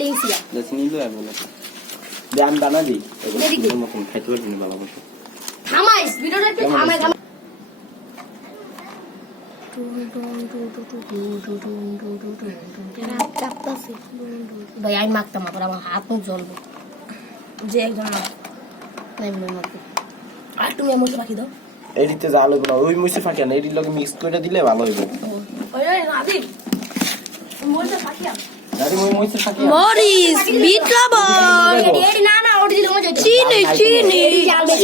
লেইছি চিনি লো আমি না দে আমি বানা দিই মতন খাইতে পারবি না বাবা বসে থামাইস ভিডিওটা একটু থামাই ভাই আমি মাখতাম আবার আমার হাত মুখ জ্বলবে যে একজন আর তুমি এমন পাখি দাও এডিতে জাল হইব না ওই মুসি ফাঁকি না এডির লগে মিক্স করে দিলে ভালো হইব মরিস বিট লবণ এডি না না ওডি দিলে মজা চিনি চিনি এডি যাবে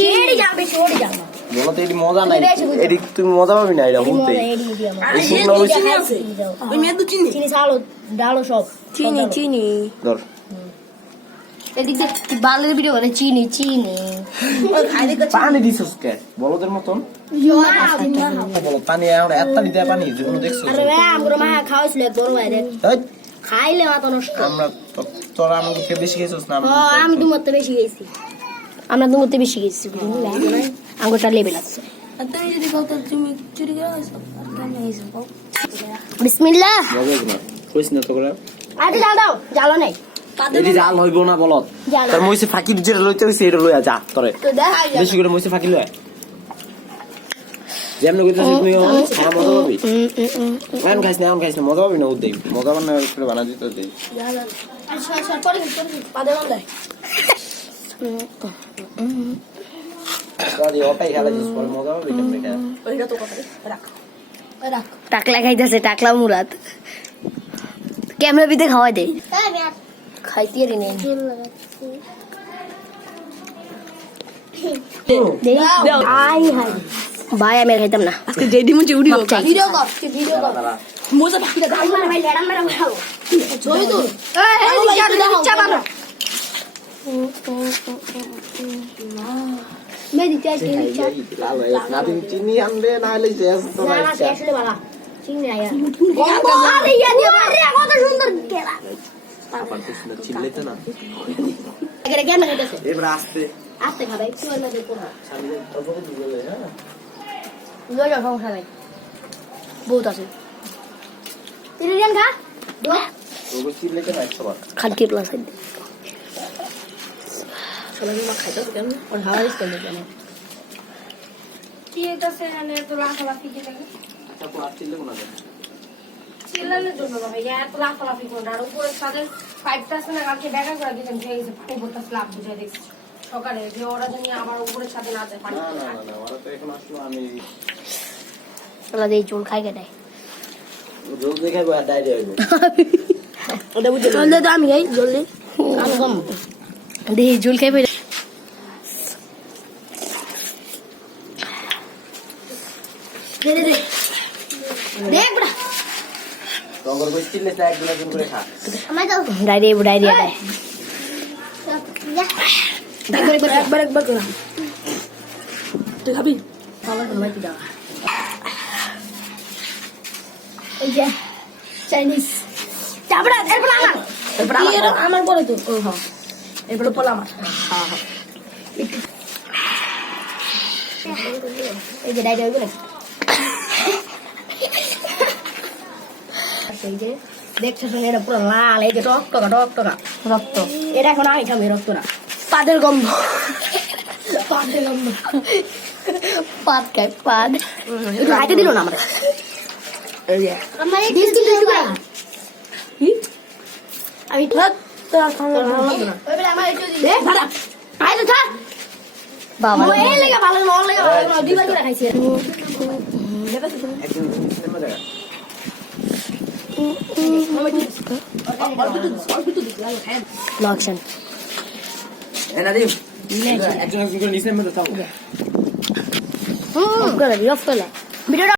ওডি যাবে বলো তো এডি মজা নাই এডি তুমি মজা পাবি না এটা হুতে এই শুকনো হইছে ওই মেদু চিনি চিনি সালো ডালো সব চিনি চিনি ধর এদিক দে বালের ভিডিও করে চিনি চিনি পানি দিছস কে বলদের মতন বলো পানি আর এত দিতে পানি যেগুলো দেখছো আরে ভাই আমরা মা খাওয়াইছিল বড় ভাই রে খাইলে মাথা নষ্ট আমরা তোরা আমাকে বেশি খেয়েছিস না আমি দুমতে বেশি গেছি আমরা দুমতে বেশি গেছি আঙ্গুরটা লেভেল আছে তুমি যদি কত তুমি চুরি করে আসো আর কেমন হইছে বিসমিল্লাহ কইছ না তো করে আরে জাল দাও জালো নাই এডি জাল হইব না বলত তোর মইছে ফাঁকি যেটা লইতে হইছে এটা লইয়া যা তোরে বেশি করে মইছে ফাঁকি লয় যেমন কইতাছিস তুমি খানা মজা পাবি আমি খাইছ না মজা পাবি না উদ্দেই মজা বানা করে বানা দিতে দেই আচ্ছা আচ্ছা পরে পাদে বান্দাই গাড়ি ওপাই খেলা দিস পরে মজা পাবি কেমনে খেলা ওইটা তো কথা রাখ রাখ টাকলা খাইতাছে টাকলা মুরাদ ক্যামেরা ভিতরে খাওয়াই দে খাইতে রে নেই ভাই আমি খাইতাম না আজকে যেদি মুচি উড়ি ভিডিও কর মোজা পাখিটা গাল মারা ভাই লেড়াম মেরা খাও ছবি তো এই চা বানো মেদি চা লাল না দিন চিনি আনবে না হলে শেষ তো না না শেষ হলে বালা চিনি আয়া আরে ইয়া দিয়া আরে কত সুন্দর গেলা আবার কিছু না চিল্লাইতে না এখানে কেমন হইতাছে এবার আস্তে আস্তে খাবে কি হলো দেখো না সামনে তখন দিলে হ্যাঁ লইয়া সমস্যা নাই বহুত আছে তিন জন খা দো ওগো চিল্লাইতে না একবার খালকে প্লাস আছে সবাই মা খাইতো কেন আর হাওয়া দিস কেন কেন কি এটা সে মানে তো লাফালাফি কি লাগে আচ্ছা তো আর চিল্লাবো না চিল্লানোর জন্য না ভাইয়া এত লাফালাফি করুন আর উপরে সাথে পাইপটা আছে না কালকে ব্যাগা করে দিয়েছেন ঠিক আছে পানি পড়তে স্ল্যাব বুঝে দেখছি সকালে যে ওরা জানি আমার উপরের সাথে না যায় পানি না ওরা তো এখন আসলো আমি ওরা দিয়ে জল খাই কেটে জল দেখাইবো আর ডাইরিয়া হইব ওটা বুঝে জল দে তো আমি খাই জল দে আমি কম দে জল খাই ফেলে দে দে দে দেখ বড়া রঙের কই চিল্লাইতে একজন করে খা আমায় দাও ডাইরিয়া দেয় একবার করে তুই খাবি আমার তোমায় কি দাও এই যে চাইনিজ তারপরে আমার পরে তো হ্যাঁ এরপরে পলা আমার হ্যাঁ হ্যাঁ এই যে ডাইরিয়া হইব না এই যে দেখছো এটা পুরো লাল এই যে রক্ত এটা এখন আমি খাবি রক্তটা পাদের গন্ধ পাদ খাই পাদ একটু হাইটে দিল না আমার আমি বাবা ভালো দুইবার করে খাইছি Loction. Nadim. একজন করে নিচে মধ্যে থাকো। Off করে। ভিডিওটা